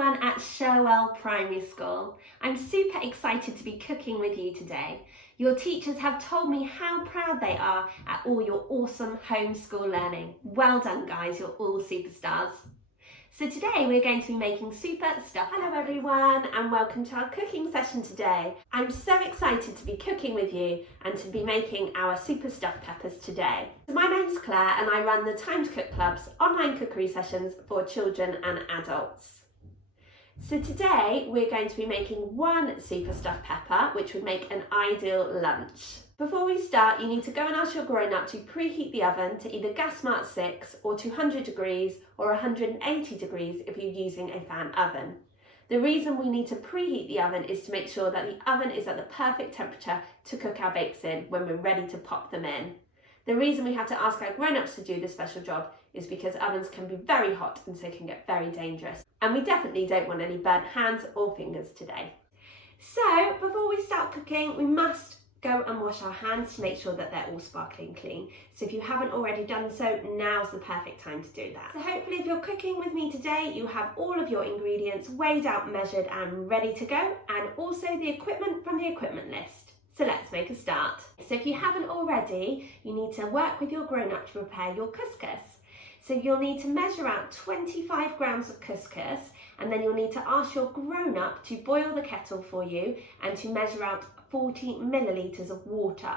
everyone at Shirwell Primary School. I'm super excited to be cooking with you today. Your teachers have told me how proud they are at all your awesome homeschool learning. Well done guys, you're all superstars. So today we're going to be making super stuff. Hello everyone and welcome to our cooking session today. I'm so excited to be cooking with you and to be making our super stuffed peppers today. So my name's Claire and I run the Time to Cook Club's online cookery sessions for children and adults. So today we're going to be making one super stuffed pepper which would make an ideal lunch. Before we start, you need to go and ask your grown-up to preheat the oven to either gas mark 6 or 200 degrees or 180 degrees if you're using a fan oven. The reason we need to preheat the oven is to make sure that the oven is at the perfect temperature to cook our bakes in when we're ready to pop them in. The reason we have to ask our grown-ups to do this special job is because ovens can be very hot and so can get very dangerous. And we definitely don't want any burnt hands or fingers today. So before we start cooking, we must go and wash our hands to make sure that they're all sparkling clean. So if you haven't already done so, now's the perfect time to do that. So hopefully if you're cooking with me today, you have all of your ingredients weighed out, measured and ready to go, and also the equipment from the equipment list. So let's make a start. So if you haven't already, you need to work with your grown-up to prepare your couscous. So you'll need to measure out 25 grams of couscous, and then you'll need to ask your grown-up to boil the kettle for you and to measure out 40 millilitres of water.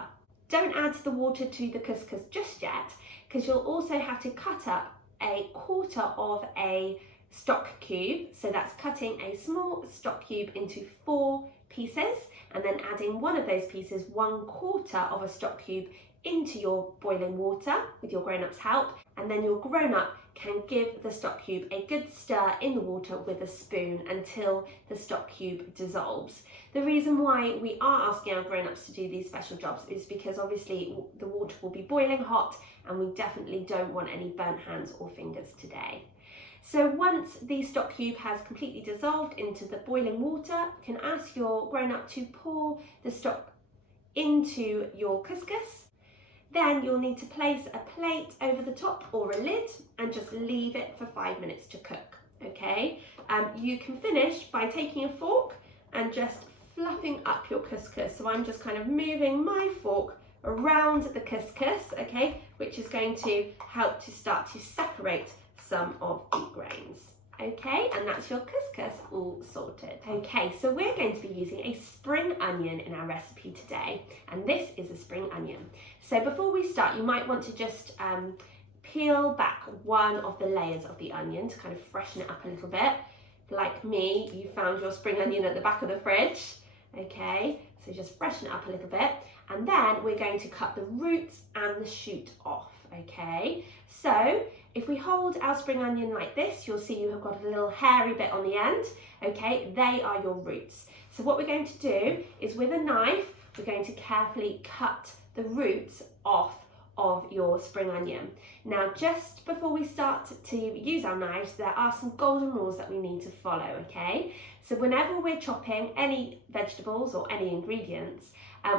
Don't add the water to the couscous just yet, because you'll also have to cut up a quarter of a stock cube. So that's cutting a small stock cube into 4 pieces and then adding one of those pieces, 1/4 of a stock cube, into your boiling water with your grown-up's help, and then your grown-up can give the stock cube a good stir in the water with a spoon until the stock cube dissolves. The reason why we are asking our grown-ups to do these special jobs is because obviously the water will be boiling hot and we definitely don't want any burnt hands or fingers today. So once the stock cube has completely dissolved into the boiling water, you can ask your grown-up to pour the stock into your couscous. Then you'll need to place a plate over the top or a lid and just leave it for 5 minutes to cook, okay? You can finish by taking a fork and just fluffing up your couscous. So I'm just kind of moving my fork around the couscous, okay, which is going to help to start to separate some of the grains. Okay, and that's your couscous all sorted. Okay, so we're going to be using a spring onion in our recipe today, and this is a spring onion. So before we start, you might want to just peel back one of the layers of the onion to kind of freshen it up a little bit. Like me, you found your spring onion at the back of the fridge. Okay, so just freshen it up a little bit, and then we're going to cut the roots and the shoot off. Okay, so if we hold our spring onion like this, you'll see you have got a little hairy bit on the end. Okay, they are your roots. So what we're going to do is with a knife, we're going to carefully cut the roots off of your spring onion. Now, just before we start to use our knives, there are some golden rules that we need to follow, okay? So whenever we're chopping any vegetables or any ingredients,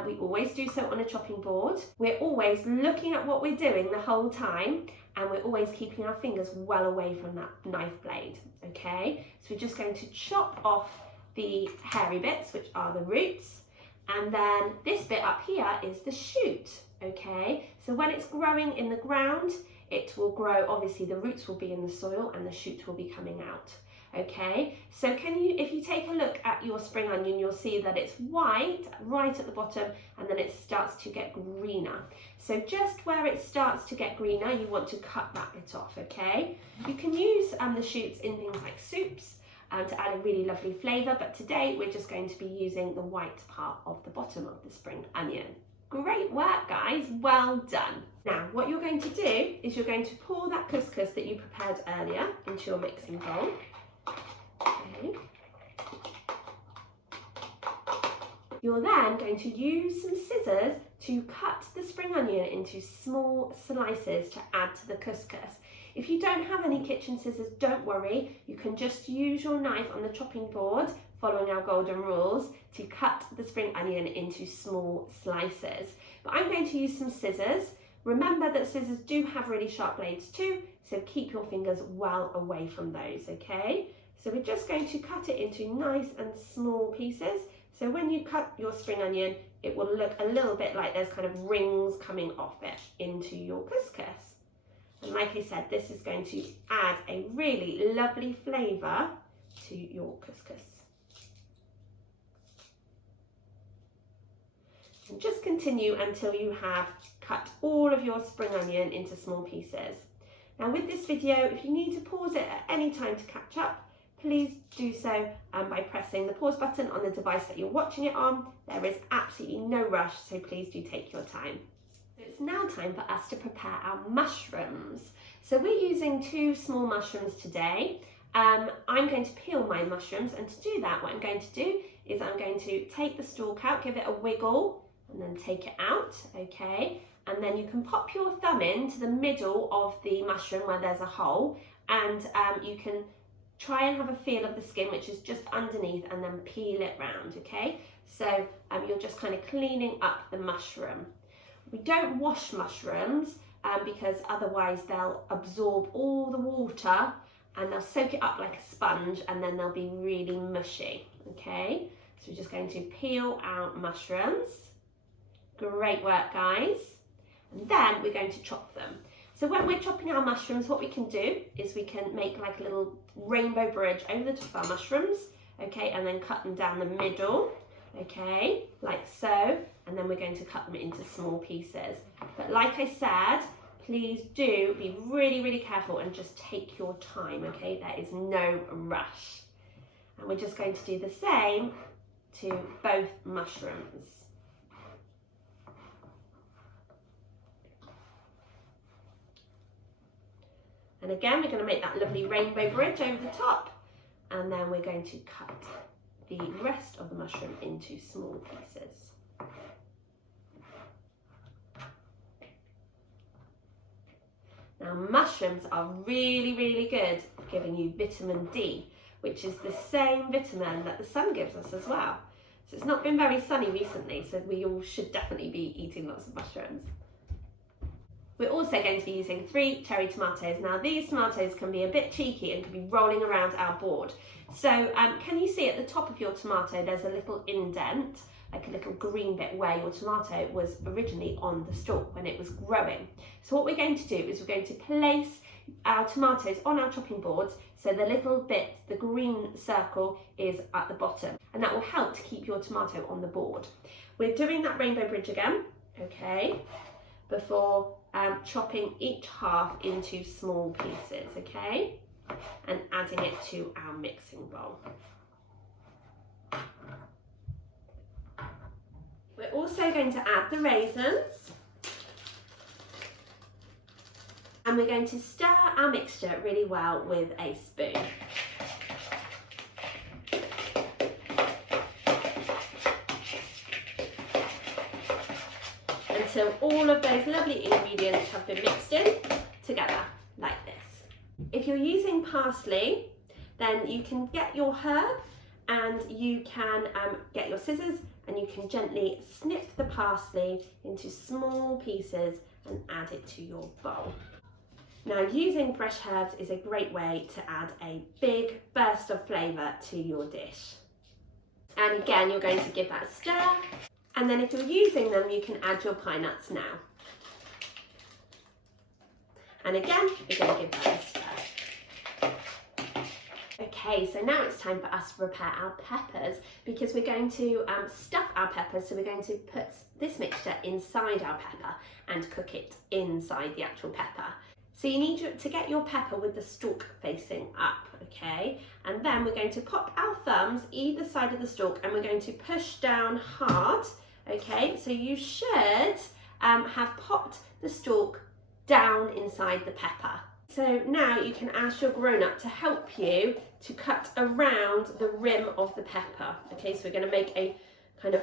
we always do so on a chopping board. We're always looking at what we're doing the whole time, and we're always keeping our fingers well away from that knife blade, okay? So we're just going to chop off the hairy bits, which are the roots, and then this bit up here is the shoot, okay? So when it's growing in the ground, it will grow, obviously the roots will be in the soil and the shoot will be coming out. Okay, so if you take a look at your spring onion, you'll see that it's white right at the bottom and then it starts to get greener. So just where it starts to get greener, you want to cut that bit off, okay? You can use the shoots in things like soups to add a really lovely flavour, but today we're just going to be using the white part of the bottom of the spring onion. Great work, guys, well done. Now, what you're going to do is you're going to pour that couscous that you prepared earlier into your mixing bowl. Okay. You're then going to use some scissors to cut the spring onion into small slices to add to the couscous. If you don't have any kitchen scissors, don't worry. You can just use your knife on the chopping board, following our golden rules, to cut the spring onion into small slices. But I'm going to use some scissors. Remember that scissors do have really sharp blades too, so keep your fingers well away from those, okay? So we're just going to cut it into nice and small pieces. So when you cut your spring onion, it will look a little bit like there's kind of rings coming off it into your couscous. And like I said, this is going to add a really lovely flavour to your couscous. And just continue until you have cut all of your spring onion into small pieces. Now with this video, if you need to pause it at any time to catch up, please do so by pressing the pause button on the device that you're watching it on. There is absolutely no rush, so please do take your time. It's now time for us to prepare our mushrooms. So we're using 2 small mushrooms today. I'm going to peel my mushrooms, and to do that, what I'm going to do is I'm going to take the stalk out, give it a wiggle, and then take it out, okay? And then you can pop your thumb into the middle of the mushroom where there's a hole, and you can try and have a feel of the skin, which is just underneath, and then peel it round, okay? So you're just kind of cleaning up the mushroom. We don't wash mushrooms because otherwise they'll absorb all the water and they'll soak it up like a sponge, and then they'll be really mushy, okay? So we're just going to peel our mushrooms. Great work, guys. And then we're going to chop them. So when we're chopping our mushrooms, what we can do is we can make like a little rainbow bridge over the top of our mushrooms, okay, and then cut them down the middle, okay, like so, and then we're going to cut them into small pieces. But like I said, please do be really, really careful and just take your time, okay? There is no rush. And we're just going to do the same to both mushrooms. And again, we're going to make that lovely rainbow bridge over the top, and then we're going to cut the rest of the mushroom into small pieces. Now, mushrooms are really, really good for giving you vitamin D, which is the same vitamin that the sun gives us as well. So it's not been very sunny recently, so we all should definitely be eating lots of mushrooms. We're also going to be using 3 cherry tomatoes. Now these tomatoes can be a bit cheeky and can be rolling around our board. So can you see at the top of your tomato there's a little indent, like a little green bit where your tomato was originally on the stalk when it was growing. So what we're going to do is we're going to place our tomatoes on our chopping boards so the little bit, the green circle, is at the bottom, and that will help to keep your tomato on the board. We're doing that rainbow bridge again, okay, before chopping each half into small pieces, okay, and adding it to our mixing bowl. We're also going to add the raisins, and we're going to stir our mixture really well with a spoon. Until all of those lovely ingredients have been mixed in together like this. If you're using parsley, then you can get your herb and you can get your scissors and you can gently snip the parsley into small pieces and add it to your bowl. Now, using fresh herbs is a great way to add a big burst of flavour to your dish. And again, you're going to give that a stir. And then if you're using them, you can add your pine nuts now. And again, you're going to give that a stir. Okay, so now it's time for us to prepare our peppers, because we're going to stuff our peppers. So we're going to put this mixture inside our pepper and cook it inside the actual pepper. So you need to get your pepper with the stalk facing up, okay? And then we're going to pop our thumbs either side of the stalk and we're going to push down hard. Okay, so you should have popped the stalk down inside the pepper. So now you can ask your grown-up to help you to cut around the rim of the pepper. Okay, so we're going to make a kind of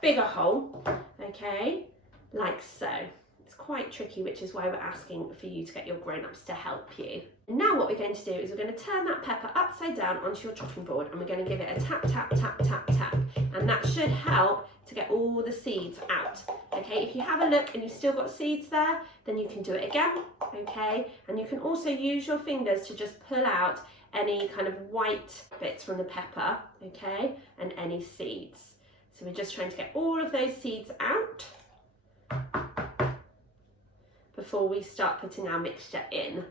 bigger hole, okay, like so. It's quite tricky, which is why we're asking for you to get your grown-ups to help you. Now what we're going to do is we're going to turn that pepper upside down onto your chopping board, and we're going to give it a tap, tap, tap, tap, tap. And that should help to get all the seeds out. Okay, if you have a look and you've still got seeds there, then you can do it again, okay? And you can also use your fingers to just pull out any kind of white bits from the pepper, okay, and any seeds. So we're just trying to get all of those seeds out before we start putting our mixture in.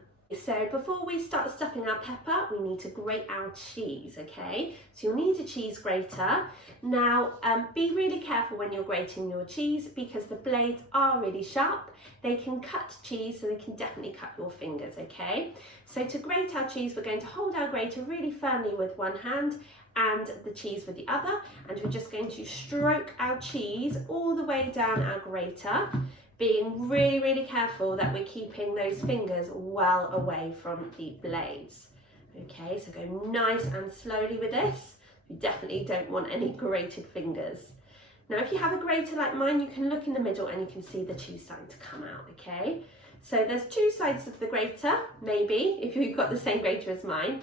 So before we start stuffing our pepper, we need to grate our cheese, okay? So you'll need a cheese grater. Now, be really careful when you're grating your cheese because the blades are really sharp. They can cut cheese, so they can definitely cut your fingers, okay? So to grate our cheese, we're going to hold our grater really firmly with one hand and the cheese with the other, and we're just going to stroke our cheese all the way down our grater, being really, really careful that we're keeping those fingers well away from the blades. Okay, so go nice and slowly with this. You definitely don't want any grated fingers. Now, if you have a grater like mine, you can look in the middle and you can see the cheese starting to come out, okay? So there's two sides of the grater, maybe, if you've got the same grater as mine.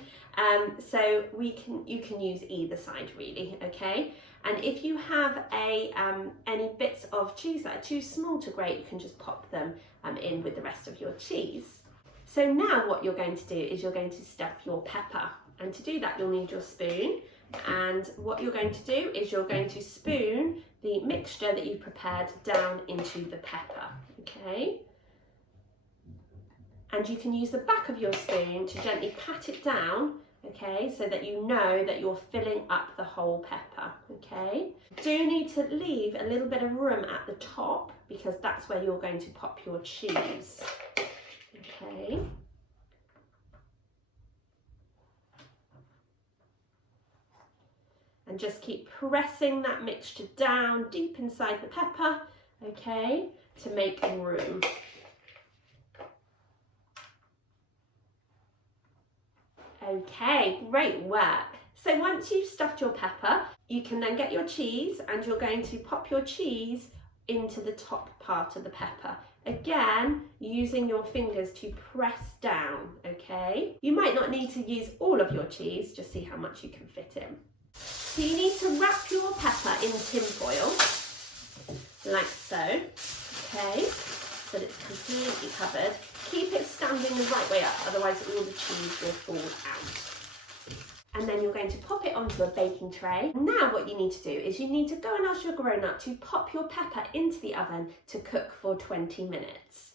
So you can use either side really, okay? And if you have any bits of cheese that are too small to grate, you can just pop them in with the rest of your cheese. So now what you're going to do is you're going to stuff your pepper. And to do that, you'll need your spoon. And what you're going to do is you're going to spoon the mixture that you've prepared down into the pepper, okay? And you can use the back of your spoon to gently pat it down, okay, so that you know that you're filling up the whole pepper, okay? You do need to leave a little bit of room at the top because that's where you're going to pop your cheese, okay? And just keep pressing that mixture down deep inside the pepper, okay, to make room. Okay, great work. So once you've stuffed your pepper, you can then get your cheese and you're going to pop your cheese into the top part of the pepper. Again, using your fingers to press down, okay? You might not need to use all of your cheese, just see how much you can fit in. So you need to wrap your pepper in tin foil, like so, okay, so that it's completely covered. Keep it standing the right way up, otherwise all the cheese will fall out. And then you're going to pop it onto a baking tray. Now what you need to do is you need to go and ask your grown-up to pop your pepper into the oven to cook for 20 minutes.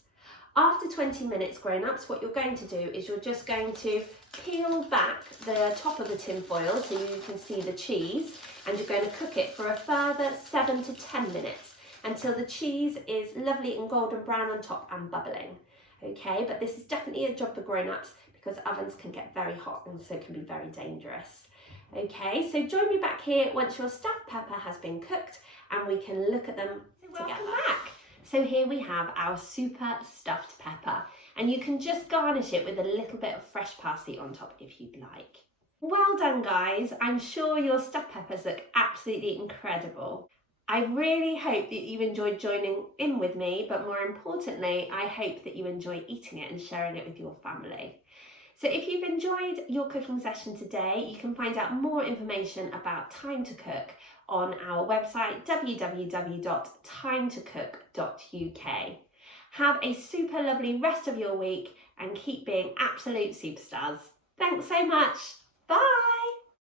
After 20 minutes, grown-ups, what you're going to do is you're just going to peel back the top of the tin foil so you can see the cheese, and you're going to cook it for a further 7 to 10 minutes until the cheese is lovely and golden brown on top and bubbling. Okay, but this is definitely a job for grown-ups because ovens can get very hot and so can be very dangerous. Okay, so join me back here once your stuffed pepper has been cooked and we can look at them together. Welcome back. So here we have our super stuffed pepper, and you can just garnish it with a little bit of fresh parsley on top if you'd like. Well done, guys. I'm sure your stuffed peppers look absolutely incredible. I really hope that you enjoyed joining in with me, but more importantly, I hope that you enjoy eating it and sharing it with your family. So if you've enjoyed your cooking session today, you can find out more information about Time to Cook on our website, www.timetocook.uk. Have a super lovely rest of your week and keep being absolute superstars. Thanks so much. Bye.